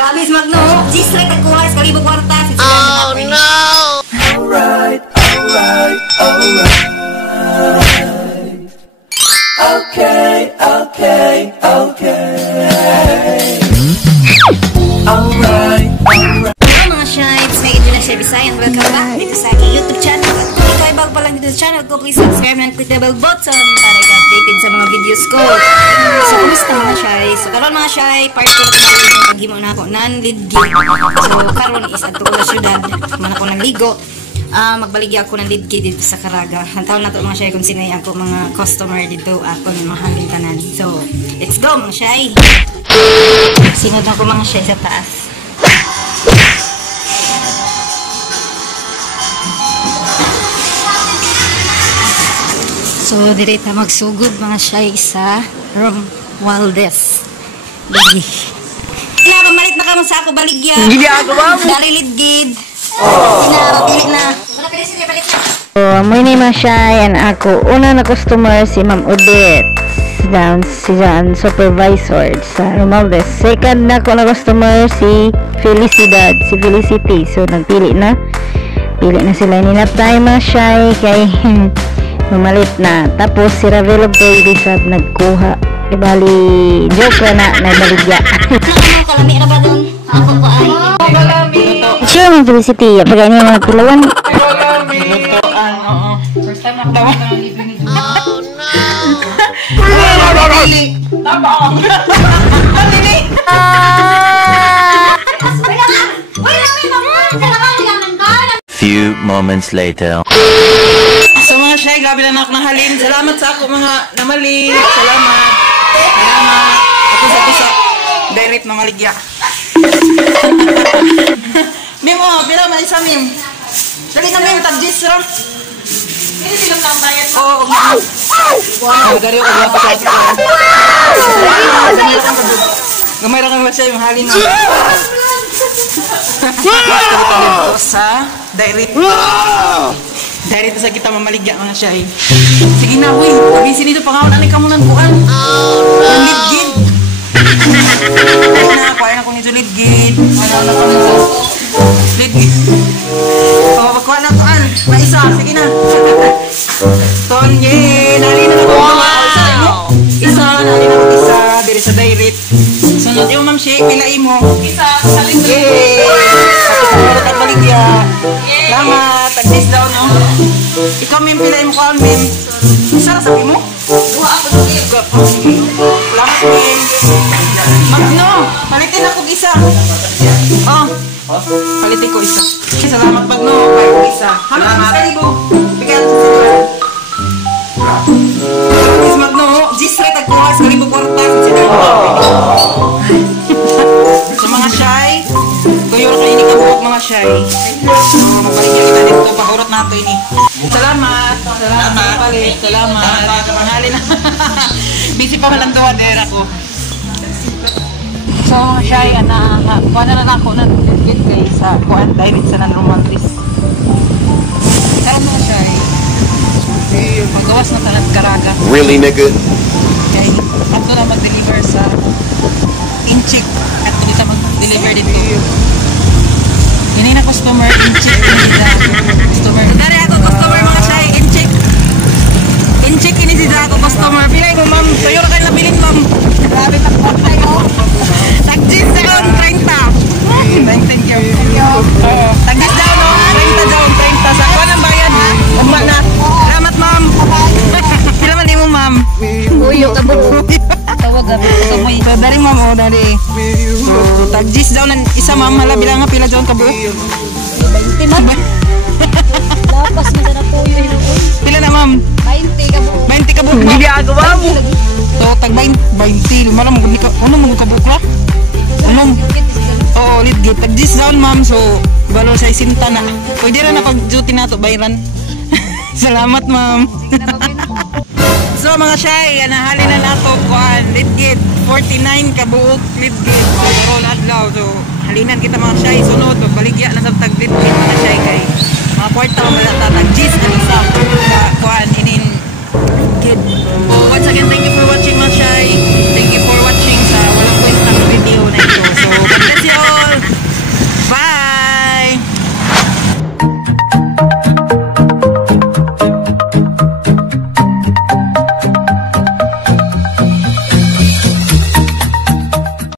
Grabe si Magno. G-strike nagkuha sa kalibog kwarta. Oh no! Alright, alright, alright. Okay, okay, okay. Alright, alright. Hello mga Shines, may ito na siya Bisayan. Welcome back dito sa aking YouTube channel. At kung ikaw ay bago pa lang dito sa channel ko, please subscribe and click the bell button para i-updated sa mga videos ko. So, kumusta mga Shy? So, karon mga Shy, part 2 na yung paghimo na ako non-lead game. So, karon is at ko na syudad. Man ako naligo. Magbaligya ako ng lead key dito sa Caraga. Hantaon na to mga Shy kung sino yung ako mga customer dito at kung yung mga tanan. So, let's go mga Shy. Sinod ako mga Shy sa taas. So, direta magsugod mga Shy sa Romualdez. Lagi. Malit na ka sa ako baligya. Hindi ako ba? Dari lidgid. Pili na. So, amoy ni Mashay and ako. Una na customer si Ma'am Odette. Si Jan, supervisor sa Romualdez. Second na ko na customer si Felicidad, si Felicity. So, nagpili na. Pili na sila. Ninaptay Mashay kay mamalit na. Tapos si Ravelo Baby Sad nagkuha. Ibali, joke na nabaligya. Kalami na ba doon? Ako ko ay. Sure, may Felicity. Pagay niya mga pilawan. First time ako daw ng ibig. Oh no! Few moments later. So mga Shy, grabe na ako nahalin. Salamat sa ako mga namali. Salamat. Salamat. Ako sa direct mga ligya. Mim, pila man isa Mim. Dali na Mim, tag-gis ram. Hindi silang tambayat mo. Oo, wow. Dari ako mga pasay. Gamay lang ang siya yung halin na. Sa direct. Direct sa kita mamaligya mga siya eh. Sige na, huy. Abisin dito, pangawan alay ka mo ng buwan. Ang lidgid. Na, kuhain ako nito lidgid. Ano na kami sa lidgid. Kuha na ko, Al. Maisa, sige na. Tonye, nali na ako. Isa, nali na ako isa. Diri sa direct. Sunod yung Ma'am Shi, pilai mo. Isa, sa lidgid. Yay! Ako sa baligya. Salamat. Tag-dis daw, no? Ikaw, Mim, pilay mo ka, Mim. Isa sabi mo? Buha ako sa iyo. Salamat, Mim. Magno, palitin ako isa. Oh, palitin ko isa. Salamat, Magno. Palitin ko isa. Salamat. Kalibo. Bigyan sa sila. Salamat, Magno. G-straight nagkuha sa kalibo kwarta. So, mga Shy, tuyo na kayo ni kabuok mga Shy. So, mapaligyan kita dito. Pahurot nato ini. Salamat. Salamat. Palit. Salamat. Panghali na. Busy pa malang doon. Dera ko. So, mga Shy, kuha na lang ako ng bit kay sa kuhaan direct sa Romualdez. Pero mga Shy, magawas na talag Caraga. Really, nigga? Okay. At na mag-deliver sa Inchik. At dito mag-deliver dito. Yun na customer, Inchik. Customer. Dari ako customer mga Shy, Inchik. Inchik ini si ako customer. Pilay mo ma'am. Tuyo na kayo nabilin ma'am. Grabe na po tayo. Tag-gis down, 30. Thank you. Tag-gis down, no? 30 down, 30. Sa ako ng bayan. Umma na. Salamat ma'am. Pila man mo ma'am. Uyo, kabog. Tawag gabi. So, dari ma'am, o dari. So, tag-gis down ng isa ma'am. Hala, bilang nga pila down kabuo. Lapas mo na po yun. Pila na ma'am? 20 kabog. 20 kabuo ma'am. Hindi ako ba? So, tag 20. Malam, ano mo kabukla? Ano? Oo, lidgit. Tag-gis down ma'am. So, balo sa isinta na. Pwede rin na pag-duty na to, bayran. Salamat ma'am. So mga Shy, nahali na nato kuan lidgit 49 kabuok lidgit. So roll adlaw. So halinan kita mga Shy, sunod baligya na sa tag lidgit mga Shy kay mga kwarta mga tatag-gis na isa kuan inin lidgit. So once again, thank you for watching mga Shy. Thank